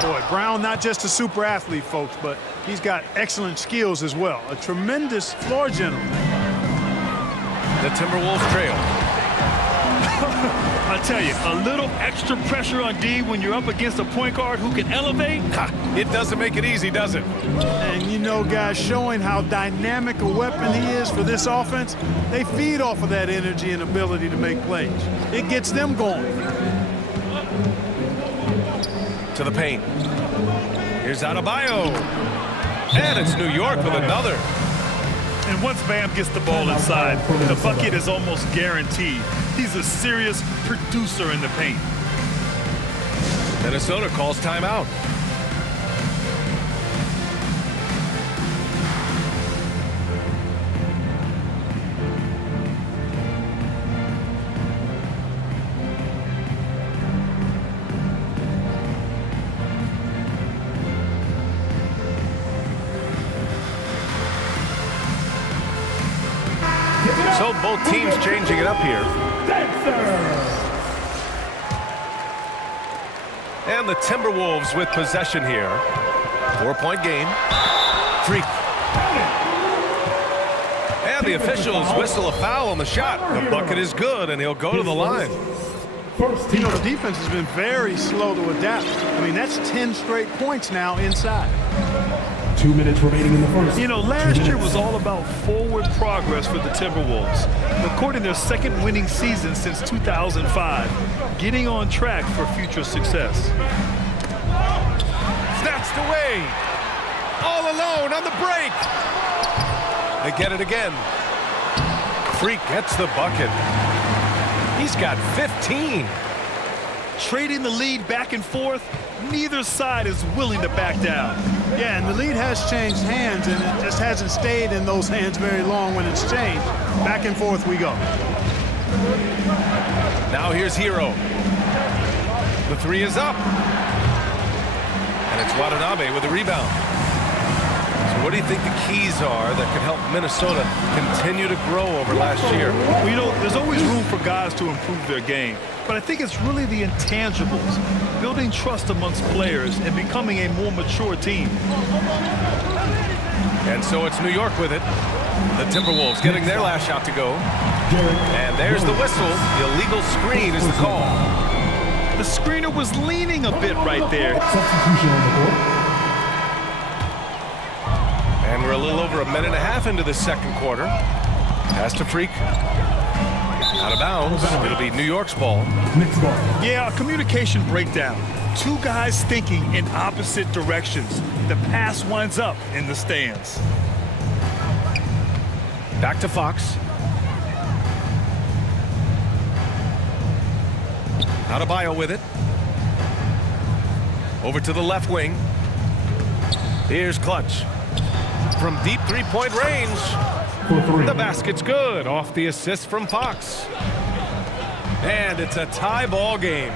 Boy, Brown, not just a super athlete, folks, but he's got excellent skills as well. A tremendous floor general. The Timberwolves trail. I tell you, a little extra pressure on D when you're up against a point guard who can elevate. It doesn't make it easy, does it? And you know, guys, showing how dynamic a weapon he is for this offense, they feed off of that energy and ability to make plays. It gets them going. To the paint. Here's Adebayo. And it's New York with another. And once Bam gets the ball inside, the bucket is almost guaranteed. He's a serious producer in the paint. Minnesota calls timeout. So both teams changing it up here. And the Timberwolves with possession here. 4-point game. Freak. And the officials whistle a foul on the shot. The bucket is good, and he'll go to the line. You know, the defense has been very slow to adapt. I mean, that's 10 straight points now inside. 2 minutes remaining in the first. You know, last year was all about forward progress for the Timberwolves, recording their second winning season since 2005, getting on track for future success. Snatched away. All alone on the break. They get it again. Freak gets the bucket. He's got 15. Trading the lead back and forth, neither side is willing to back down. Yeah, and the lead has changed hands, and it just hasn't stayed in those hands very long when it's changed. Back and forth we go. Now here's Hero. The three is up. And it's Watanabe with the rebound. So what do you think the keys are that could help Minnesota continue to grow over last year? Well, you know, there's always room for guys to improve their game. But I think it's really the intangibles, building trust amongst players and becoming a more mature team. And so it's New York with it. The Timberwolves getting their last shot to go. And there's the whistle. The illegal screen is the call. The screener was leaning a bit right there. Substitution on the board. And we're a little over a minute and a half into the second quarter. Pass to Freak. Out of bounds. It'll be New York's ball. Next ball. Yeah, a communication breakdown. Two guys thinking in opposite directions. The pass winds up in the stands. Back to Fox. Adebayo with it. Over to the left wing. Here's Clutch. From deep three-point range. The basket's good. Off the assist from Fox. And it's a tie ball game.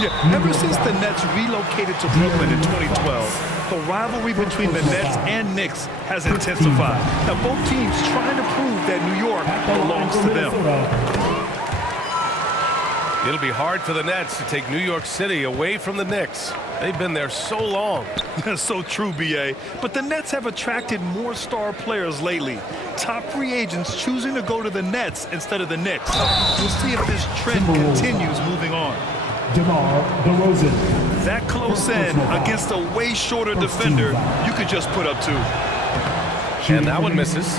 Yeah, ever since the Nets relocated to Brooklyn in 2012, the rivalry between the Nets and Knicks has intensified. Now both teams trying to prove that New York belongs to them. It'll be hard for the Nets to take New York City away from the Knicks. They've been there so long. That's so true, B.A. But the Nets have attracted more star players lately. Top free agents choosing to go to the Nets instead of the Knicks. We'll see if this trend continues moving on. DeMar DeRozan. That close in against a way shorter defender, you could just put up two. And that one misses.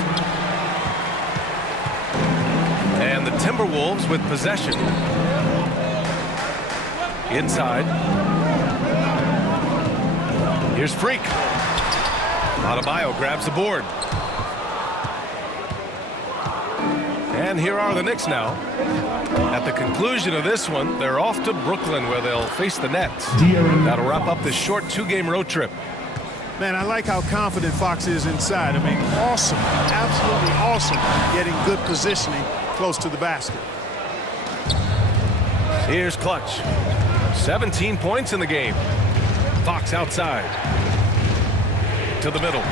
And the Timberwolves with possession. Inside. Here's Freak. Adebayo grabs the board. And here are the Knicks now. At the conclusion of this one, they're off to Brooklyn where they'll face the Nets. That'll wrap up this short two-game road trip. Man, I like how confident Fox is inside. I mean, awesome, absolutely awesome, getting good positioning close to the basket. Here's Clutch. 17 points in the game. Fox outside. To the middle.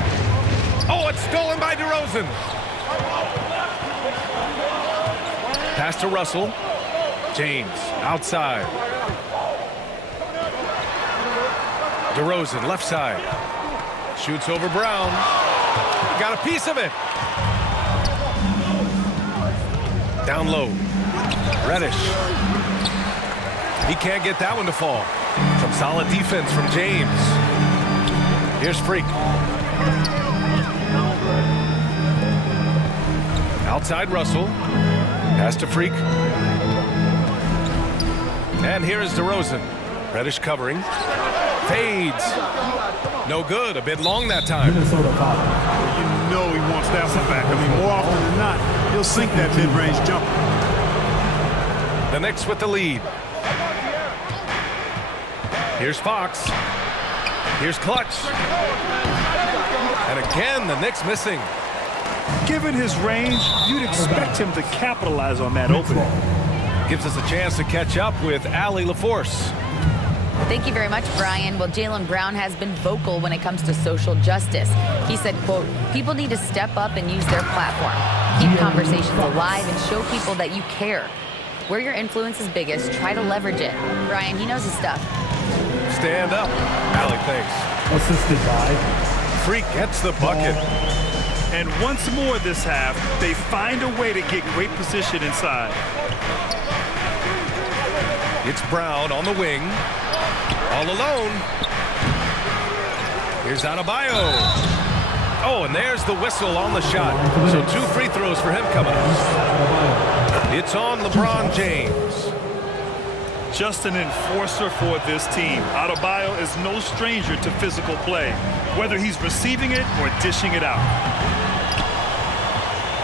Oh, it's stolen by DeRozan. Pass to Russell. James outside. DeRozan, left side. Shoots over Brown. Got a piece of it. Down low. Reddish. He can't get that one to fall. Some solid defense from James. Here's Freak. Outside Russell. Pass to Freak. And here is DeRozan. Reddish covering. Fades. No good. A bit long that time. Minnesota foul. You know he wants that one back. I mean, more often than not, he'll sink that mid-range jumper. The Knicks with the lead. Here's Fox. Here's Clutch. And again, the Knicks missing. Given his range, you'd expect him to capitalize on that opening. Gives us a chance to catch up with Allie LaForce. Thank you very much, Brian. Well, Jaylen Brown has been vocal when it comes to social justice. He said, quote, people need to step up and use their platform. Keep conversations alive and show people that you care. Where your influence is biggest, try to leverage it. Brian, he knows his stuff. Stand up. Allie, thanks. Assisted by Freak gets the bucket. And once more this half, they find a way to get great position inside. It's Brown on the wing. All alone. Here's Adebayo. Oh, and there's the whistle on the shot. So 2 free throws for him coming up. It's on LeBron James. Just an enforcer for this team. Adebayo is no stranger to physical play, whether he's receiving it or dishing it out.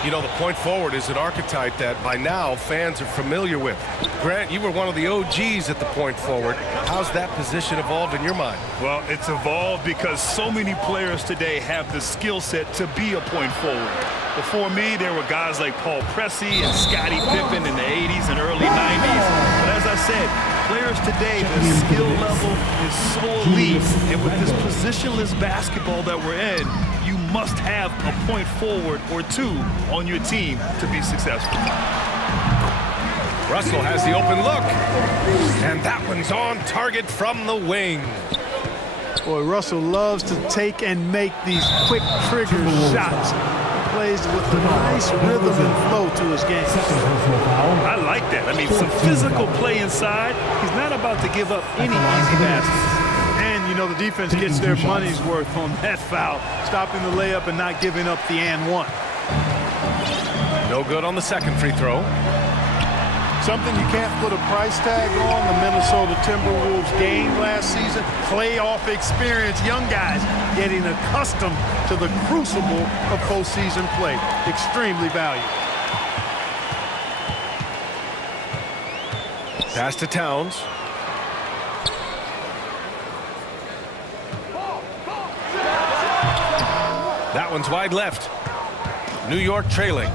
You know, the point forward is an archetype that by now fans are familiar with. Grant, you were one of the OGs at the point forward. How's that position evolved in your mind? Well, it's evolved because so many players today have the skill set to be a point forward. Before me, there were guys like Paul Pressey and Scottie Pippen in the 80s and early 90s. But as I said, players today, the skill level is so elite. And with this positionless basketball that we're in, you must have a point forward or two on your team to be successful. Russell has the open look. And that one's on target from the wing. Boy, Russell loves to take and make these quick trigger shots. He plays with a nice rhythm and flow to his game. I like that. I mean, some physical play inside. He's not about to give up any easy passes. And, you know, the defense gets their money's worth on that foul, stopping the layup and not giving up the and one. No good on the second free throw. Something you can't put a price tag on, the Minnesota Timberwolves game last season. Playoff experience, young guys getting accustomed to the crucible of postseason play. Extremely valuable. Pass to Towns. That one's wide left. New York trailing.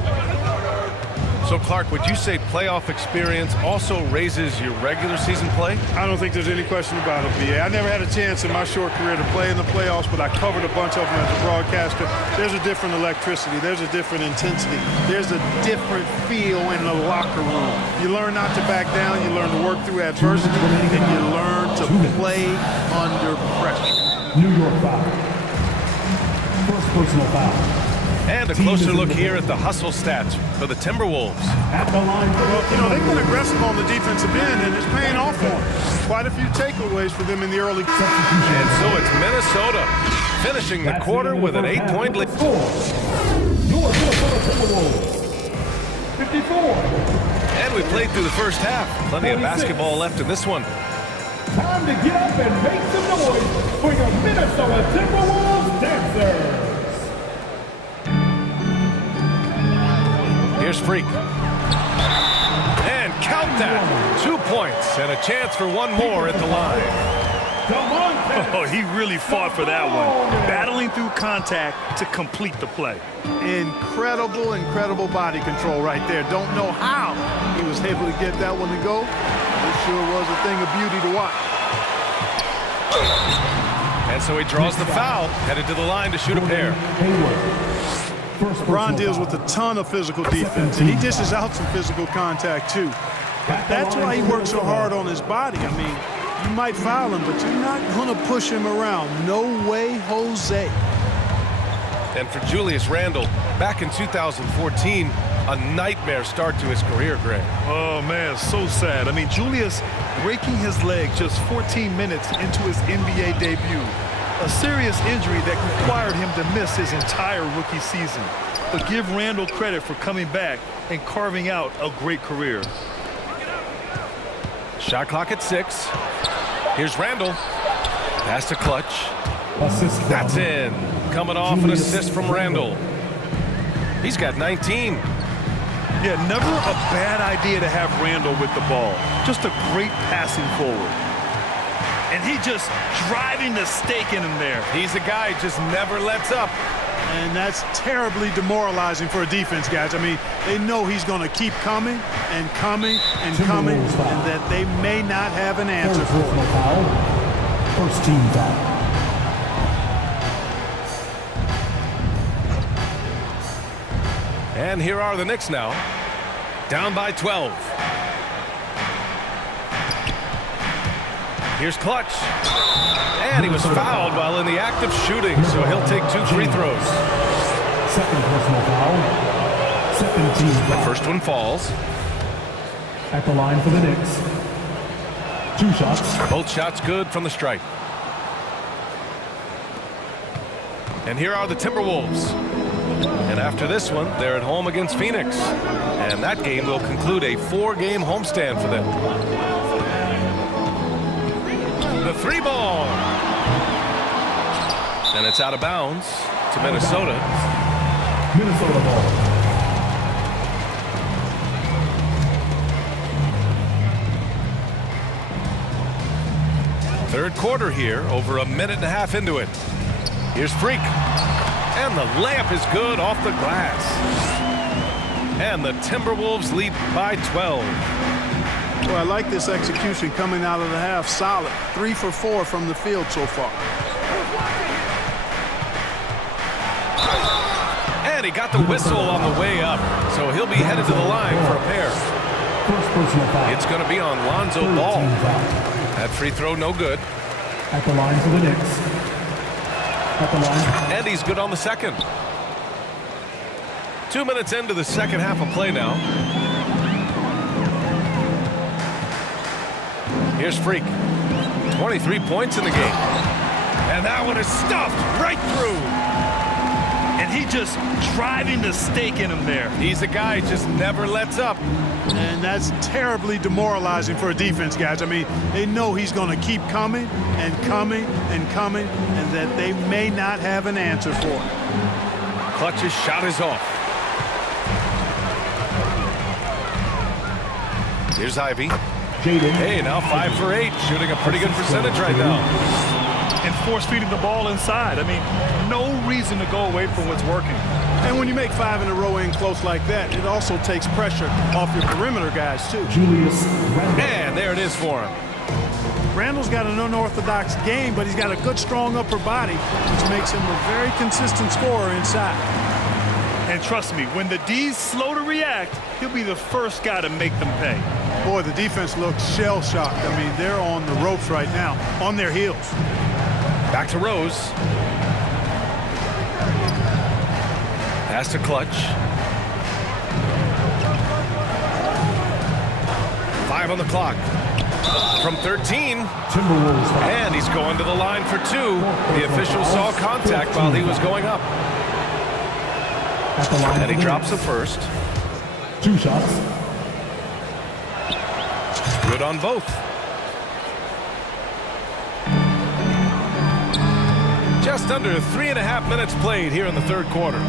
So, Clark, would you say playoff experience also raises your regular season play? I don't think there's any question about it, B.A. I never had a chance in my short career to play in the playoffs, but I covered a bunch of them as a broadcaster. There's a different electricity. There's a different intensity. There's a different feel in the locker room. You learn not to back down. You learn to work through adversity, and you learn to play under pressure. New York foul. First personal foul. And a closer look here at the hustle stats for the Timberwolves. At the line. Well, you know, they've been aggressive on the defensive end, and it's paying off for them. Quite a few takeaways for them in the early. And so it's Minnesota finishing the quarter with an 8-point lead. Your Minnesota Timberwolves. 54. And we played through the first half. Plenty of basketball left in this one. Time to get up and make some noise for your Minnesota Timberwolves dancers. Here's Freak. And count that. 2 points and a chance for one more at the line. Oh, he really fought for that one. Battling through contact to complete the play. Incredible, incredible body control right there. Don't know how he was able to get that one to go. It sure was a thing of beauty to watch. And so he draws the foul, headed to the line to shoot a pair. LeBron deals with a ton of physical defense, and he dishes out some physical contact too. But that's why he works so hard on his body. I mean, You might foul him, but you're not going to push him around. No way, Jose. And for Julius Randle, back in 2014, a nightmare start to his career, Greg. Oh, man, so sad. I mean, Julius breaking his leg just 14 minutes into his NBA debut. A serious injury that required him to miss his entire rookie season. But give Randle credit for coming back and carving out a great career. Shot clock at 6. Here's Randle. Pass to Clutch. Assist from That's in. Coming off an Julius assist from Randle. He's got 19. Yeah, never a bad idea to have Randle with the ball. Just a great passing forward. And he just driving the stake in him there. He's a guy who just never lets up. And that's terribly demoralizing for a defense, guys. I mean, they know he's going to keep coming and coming and coming, and that they may not have an answer third for personal it. foul. First team foul. And here are the Knicks now. Down by 12. Here's Clutch. And he was fouled while in the act of shooting, so he'll take 2 free throws. Second personal foul. Second team foul. First one falls. At the line for the Knicks. 2 shots. Both shots good from the stripe. And here are the Timberwolves. And after this one, they're at home against Phoenix. And that game will conclude a 4-game homestand for them. The 3-ball. And it's out of bounds to Minnesota. Minnesota ball. Third quarter here, over a minute and a half into it. Here's Freak. And the layup is good off the glass. And the Timberwolves lead by 12. Well, I like this execution coming out of the half. Solid. 3 for 4 from the field so far. And he got the whistle on the way up. So he'll be headed to the line for a pair. First personal foul. It's going to be on Lonzo Third Ball. team foul. That free throw no good. At the line for the Knicks. At the line. And he's good on the second. 2 minutes into the second half of play now. Here's Freak. 23 points in the game. And that one is stuffed right through. And he just driving the stake in him there. He's a guy who just never lets up. And that's terribly demoralizing for a defense, guys. I mean, they know he's going to keep coming and coming and coming, and that they may not have an answer for it. Clutch's shot is off. Here's Ivy. Jaden. Hey, now 5 for 8, shooting a pretty good percentage right now. And force feeding the ball inside. I mean, no reason to go away from what's working. And when you make 5 in a row in close like that, it also takes pressure off your perimeter guys, too. Julius Randle. And there it is for him. Randle's got an unorthodox game, but he's got a good, strong upper body, which makes him a very consistent scorer inside. And trust me, when the D's slow to react, he'll be the first guy to make them pay. Boy, the defense looks shell-shocked. I mean, they're on the ropes right now, on their heels. Back to Rose. Pass to Clutch. 5 on the clock. From 13. Timberwolves foul. And he's going to the line for 2. The official saw contact while he was going up. At the line And for he the drops the Knicks. first. 2 shots. Good on both. Just under 3.5 minutes played here in the third quarter.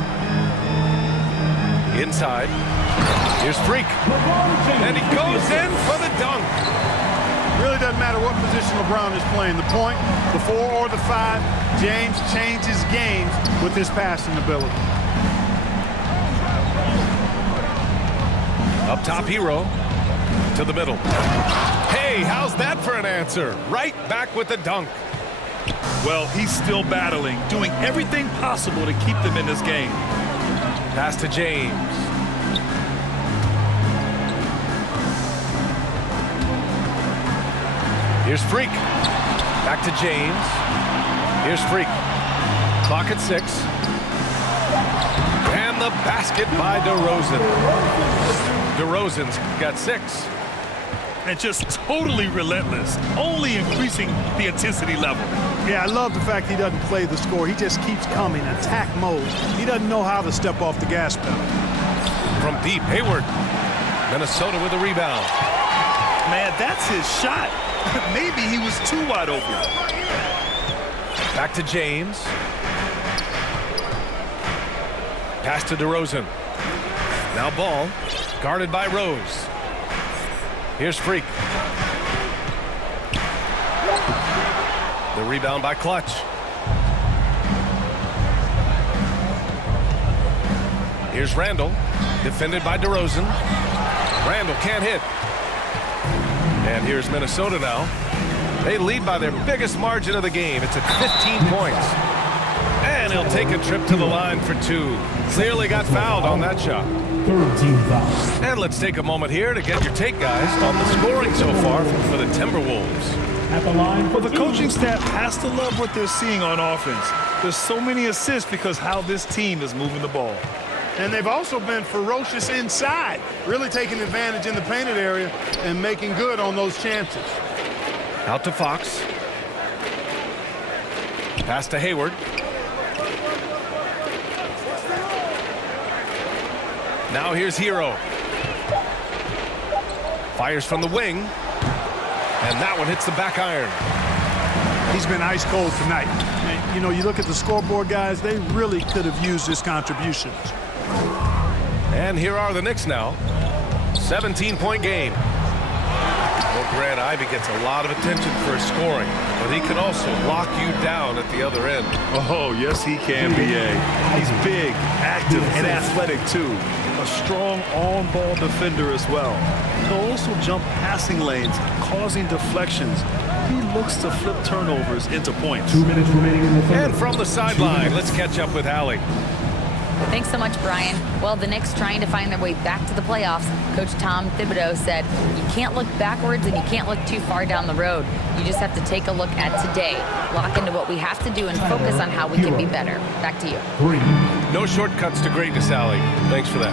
Inside. Here's Freak. And he goes in for the dunk. Really doesn't matter what position LeBron is playing, the point, the 4 or the 5, James changes games with his passing ability. Up top, Hero. To the middle. Hey, how's that for an answer? Right back with the dunk. Well, he's still battling, doing everything possible to keep them in this game. Pass to James. Here's Freak. Back to James. Here's Freak. Clock at 6. And the basket by DeRozan. DeRozan's got 6. And just totally relentless, only increasing the intensity level. Yeah, I love the fact he doesn't play the score. He just keeps coming, attack mode. He doesn't know how to step off the gas pedal. From deep, Hayward. Minnesota with a rebound. Man, that's his shot. Maybe he was too wide open. Back to James. Pass to DeRozan. Now Ball, guarded by Rose. Here's Freak. The rebound by Clutch. Here's Randall, defended by DeRozan. Randall can't hit. And here's Minnesota now. They lead by their biggest margin of the game. It's at 15 points. And he'll take a trip to the line for 2. Clearly got fouled on that shot. 13 fouls. And let's take a moment here to get your take, guys, on the scoring so far for the Timberwolves. At the line Well, the coaching staff has to love what they're seeing on offense. There's so many assists because how this team is moving the ball. And they've also been ferocious inside, really taking advantage in the painted area and making good on those chances. Out to Fox. Pass to Hayward. Now here's Hero. Fires from the wing. And that one hits the back iron. He's been ice cold tonight. And, you know, you look at the scoreboard, guys, they really could have used his contributions. And here are the Knicks now. 17-point game. Well, Grant Ivey gets a lot of attention for his scoring, but he can also lock you down at the other end. Oh, yes, he can, B.A. He's big, active, and athletic, too. A strong on-ball defender as well. He'll also jump passing lanes, causing deflections. He looks to flip turnovers into points. 2 minutes remaining in the third. And from the sideline, let's catch up with Allie. Thanks so much, Brian. Well, the Knicks trying to find their way back to the playoffs. Coach Tom Thibodeau said, you can't look backwards and you can't look too far down the road. You just have to take a look at today, lock into what we have to do, and focus on how we can be better. Back to you. 3. No shortcuts to greatness, Allie. Thanks for that.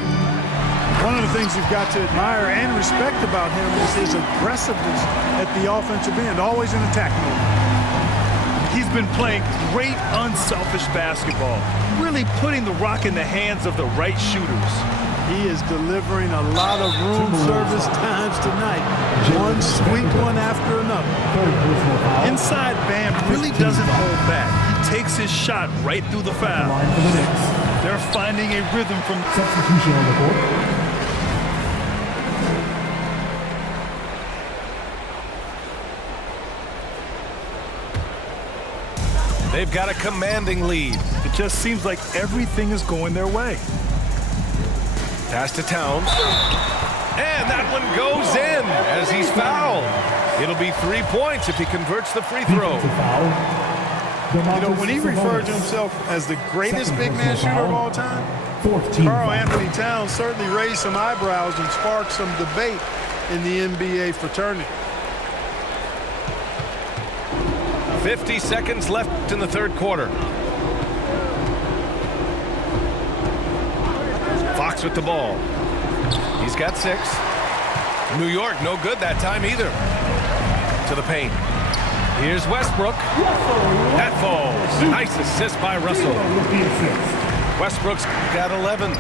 One of the things you've got to admire and respect about him is his aggressiveness at the offensive end, always in attack mode. He's been playing great, unselfish basketball, really putting the rock in the hands of the right shooters. He is delivering a lot of room service times tonight. One sweet one after another. Third personal foul. Inside, Bam really doesn't hold back. He takes his shot right through the foul. Line for the Knicks. They're finding a rhythm from Substitution on the court. They've got a commanding lead. It just seems like everything is going their way. Pass to Towns. And that one goes in as he's fouled. It'll be 3 points if he converts the free throw. Defensive foul. You know, when he referred to himself as the greatest big man shooter of all time, 14 Karl Anthony Towns certainly raised some eyebrows and sparked some debate in the NBA fraternity. 50 seconds left in the third quarter. Fox with the ball. He's got 6. New York no good that time either. To the paint. Here's Westbrook. That falls. Nice assist by Russell. Westbrook's got 11.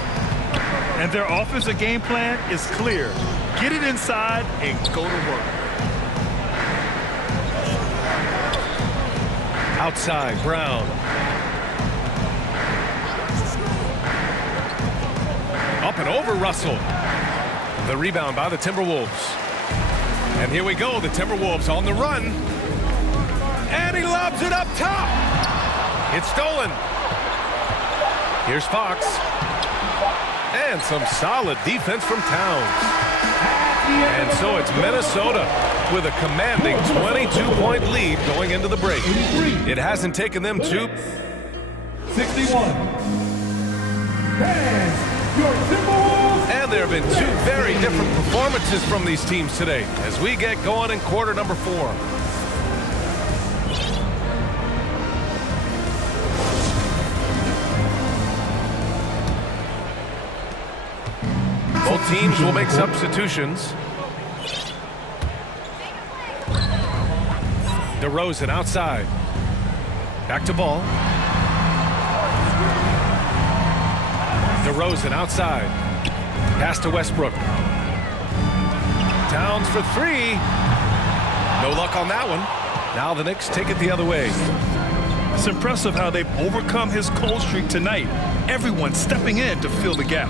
And their offensive game plan is clear. Get it inside and go to work. Outside, Brown. Up and over Russell. The rebound by the Timberwolves. And here we go, the Timberwolves on the run. And he lobs it up top. It's stolen. Here's Fox. And some solid defense from Towns. And so it's Minnesota with a commanding 22-point lead going into the break. It hasn't taken them to 61. Your Timberwolves. And there have been 2 very different performances from these teams today as we get going in quarter number 4. Both teams will make substitutions. DeRozan outside. Back to Ball. DeRozan outside. Pass to Westbrook. Towns for three. No luck on that one. Now the Knicks take it the other way. It's impressive how they've overcome his cold streak tonight. Everyone stepping in to fill the gap.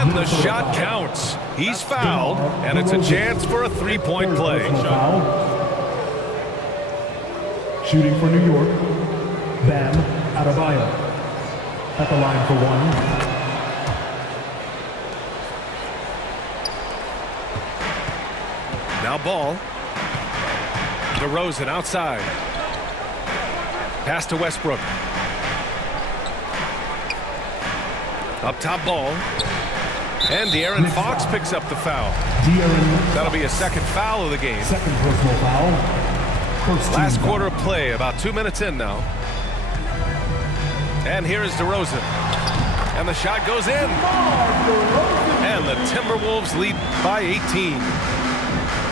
And the shot counts. He's fouled, and it's a chance for a three-point play. Shooting for New York, Bam Adebayo. At the line for one. Now Ball. DeRozan outside. Pass to Westbrook. Up top Ball. And De'Aaron Fox picks up the foul. That'll be a second foul of the game. Second personal foul. Last quarter of play, about 2 minutes in now. And here is DeRozan. And the shot goes in. And the Timberwolves lead by 18.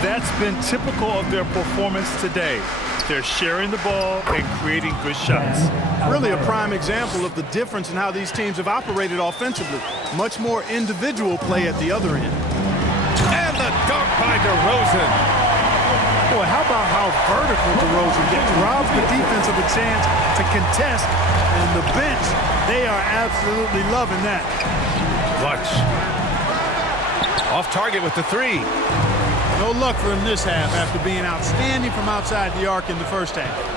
That's been typical of their performance today. They're sharing the ball and creating good shots. Really a prime example of the difference in how these teams have operated offensively. Much more individual play at the other end. And the dunk by DeRozan. Boy, how about how vertical DeRozan gets? Robs the defense of a chance to contest, and the bench, they are absolutely loving that. Clutch. Off target with the three. No luck for him this half after being outstanding from outside the arc in the first half.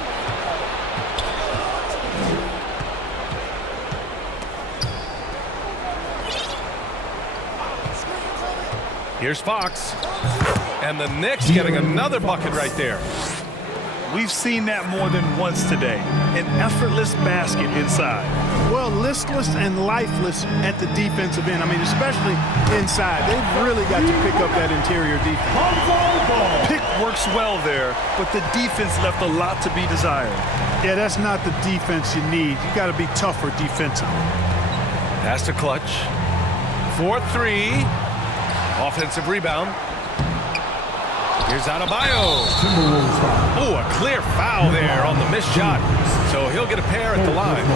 Here's Fox. And the Knicks getting another bucket right there. We've seen that more than once today. An effortless basket inside. Well, listless and lifeless at the defensive end. I mean, especially inside. They've really got to pick up that interior defense. Pick works well there, but the defense left a lot to be desired. Yeah, that's not the defense you need. You got to be tougher defensively. Pass to Clutch. 4-3. Offensive rebound. Here's Adebayo. Oh, a clear foul there on the missed shot. So he'll get a pair at the line.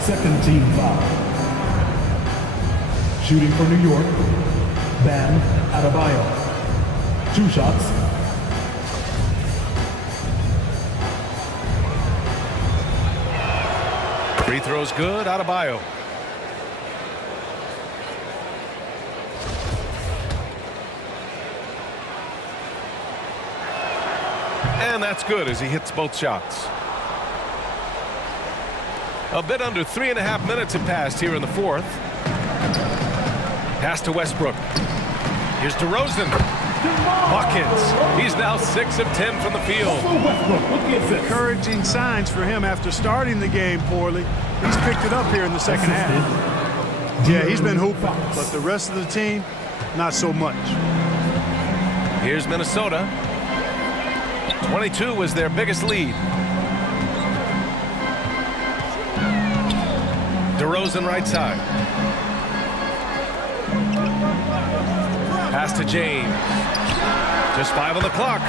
Second team foul. Shooting for New York, Bam Adebayo. 2 shots. Free throws good. Adebayo. And that's good as he hits both shots. A bit under 3.5 minutes have passed here in the fourth. Pass to Westbrook. Here's DeRozan. Buckets. He's now 6 of 10 from the field. Encouraging signs for him after starting the game poorly. He's picked it up here in the second half. Yeah, he's been hooping, but the rest of the team, not so much. Here's Minnesota. 22 was their biggest lead. DeRozan right side. Pass to James. Just 5 on the clock.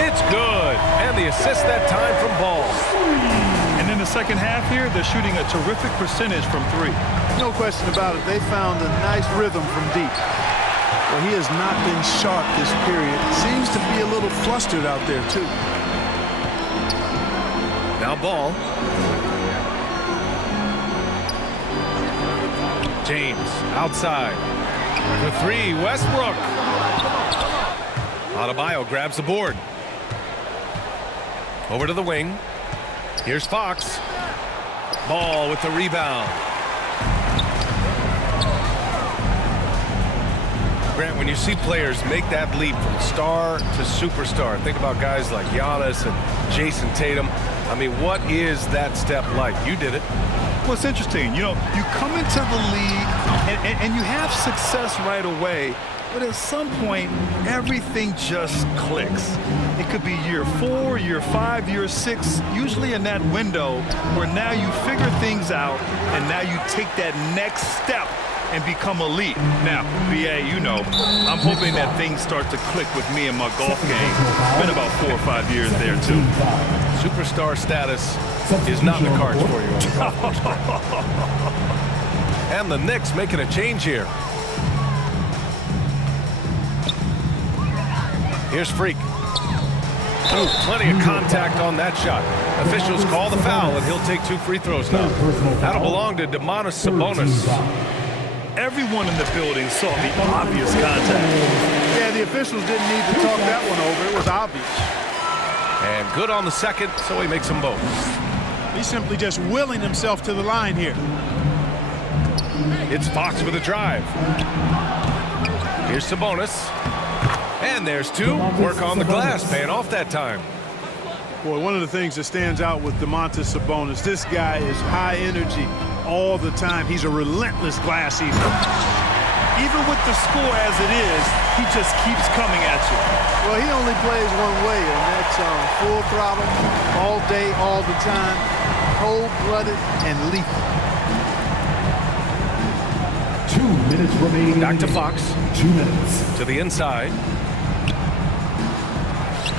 It's good. And the assist that time from Ball. And in the second half here, they're shooting a terrific percentage from 3. No question about it. They found a nice rhythm from deep. Well, he has not been sharp this period. Seems to be a little flustered out there, too. Now Ball. James outside. For 3, Westbrook. Adebayo grabs the board. Over to the wing. Here's Fox. Ball with the rebound. Grant, when you see players make that leap from star to superstar, think about guys like Giannis and Jason Tatum. I mean, what is that step like? You did it. Well, it's interesting. You know, you come into the league and you have success right away, but at some point, everything just clicks. It could be year 4, year 5, year 6, usually in that window where now you figure things out and now you take that next step and become elite. Now, BA, you know, I'm hoping that things start to click with me in my golf game. It's been about 4 or 5 years there, too. Superstar status is not in the cards for you on the golf course. And the Knicks making a change here. Here's Freak. Ooh, plenty of contact on that shot. Officials call the foul, and he'll take 2 free throws now. That'll belong to Domantas Sabonis. Everyone in the building saw the obvious contact. Yeah, the officials didn't need to talk that one over. It was obvious. And good on the second, so he makes them both. He's simply just willing himself to the line here. It's Fox with a drive. Here's Sabonis. And there's 2. Work on the glass, paying off that time. Boy, one of the things that stands out with Domantas Sabonis, this guy is high energy all the time. He's a relentless glass eater. Even with the score as it is, he just keeps coming at you. Well, he only plays one way, and that's full throttle, all day, all the time, cold-blooded and lethal. 2 minutes remaining. Back to Fox. 2 minutes. To the inside.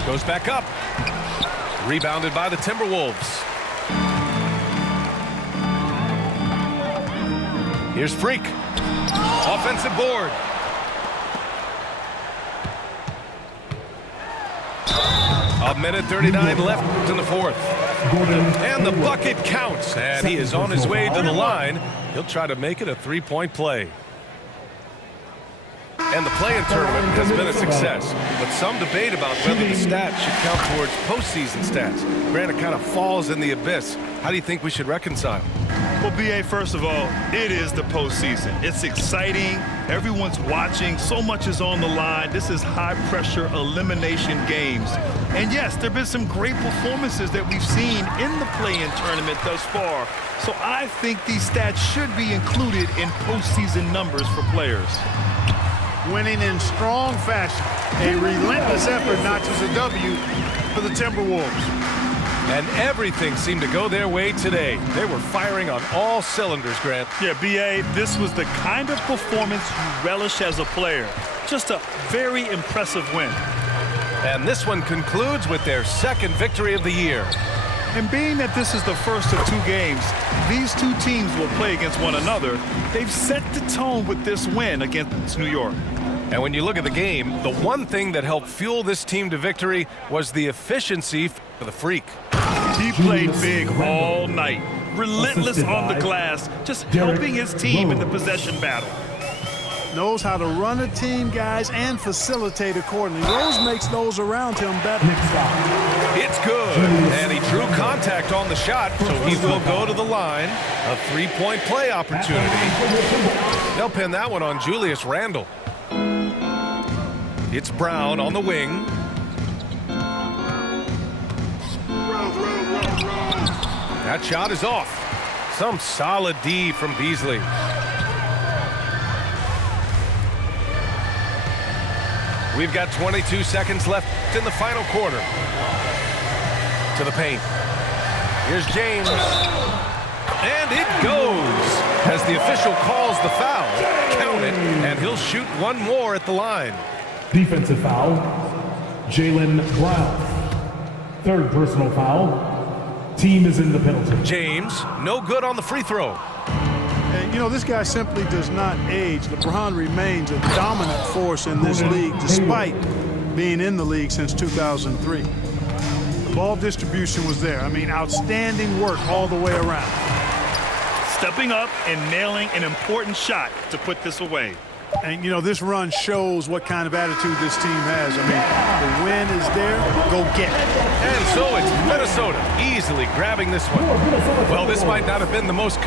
Goes back up. Rebounded by the Timberwolves. Here's Freak. Offensive board. A minute 39 left in the fourth. And the bucket counts. And he is on his way to the line. He'll try to make it a 3-point play. And the play-in tournament has been a success, but some debate about whether the stats should count towards postseason stats. Grant, it kind of falls in the abyss. How do you think we should reconcile? Well, BA, first of all, it is the postseason. It's exciting. Everyone's watching. So much is on the line. This is high-pressure elimination games. And yes, there have been some great performances that we've seen in the play-in tournament thus far. So I think these stats should be included in postseason numbers for players. Winning in strong fashion. A relentless effort notches a W for the Timberwolves. And everything seemed to go their way today. They were firing on all cylinders, Grant. Yeah, BA, this was the kind of performance you relish as a player. Just a very impressive win. And this one concludes with their second victory of the year. And being that this is the first of 2 games, these 2 teams will play against one another. They've set the tone with this win against New York. And when you look at the game, the one thing that helped fuel this team to victory was the efficiency for the Freak. He played big all night, relentless on the glass, just helping his team in the possession battle. Knows how to run a team, guys, and facilitate accordingly. Rose makes those around him better. It's good, and he drew contact on the shot, so he will go to the line. A 3-point play opportunity. They'll pin that one on Julius Randle. It's Brown on the wing. That shot is off. Some solid D from Beasley. We've got 22 seconds left in the final quarter. To the paint. Here's James. And it goes as the official calls the foul. Count it, and he'll shoot one more at the line. Defensive foul, Jaylen Brown. 3rd personal foul. Team is in the penalty. James, no good on the free throw. And, you know, this guy simply does not age. LeBron remains a dominant force in this league, despite being in the league since 2003. The ball distribution was there. I mean, outstanding work all the way around. Stepping up and nailing an important shot to put this away. And, you know, this run shows what kind of attitude this team has. I mean, the win is there, go get it. And so it's Minnesota easily grabbing this one. Well, this might not have been the most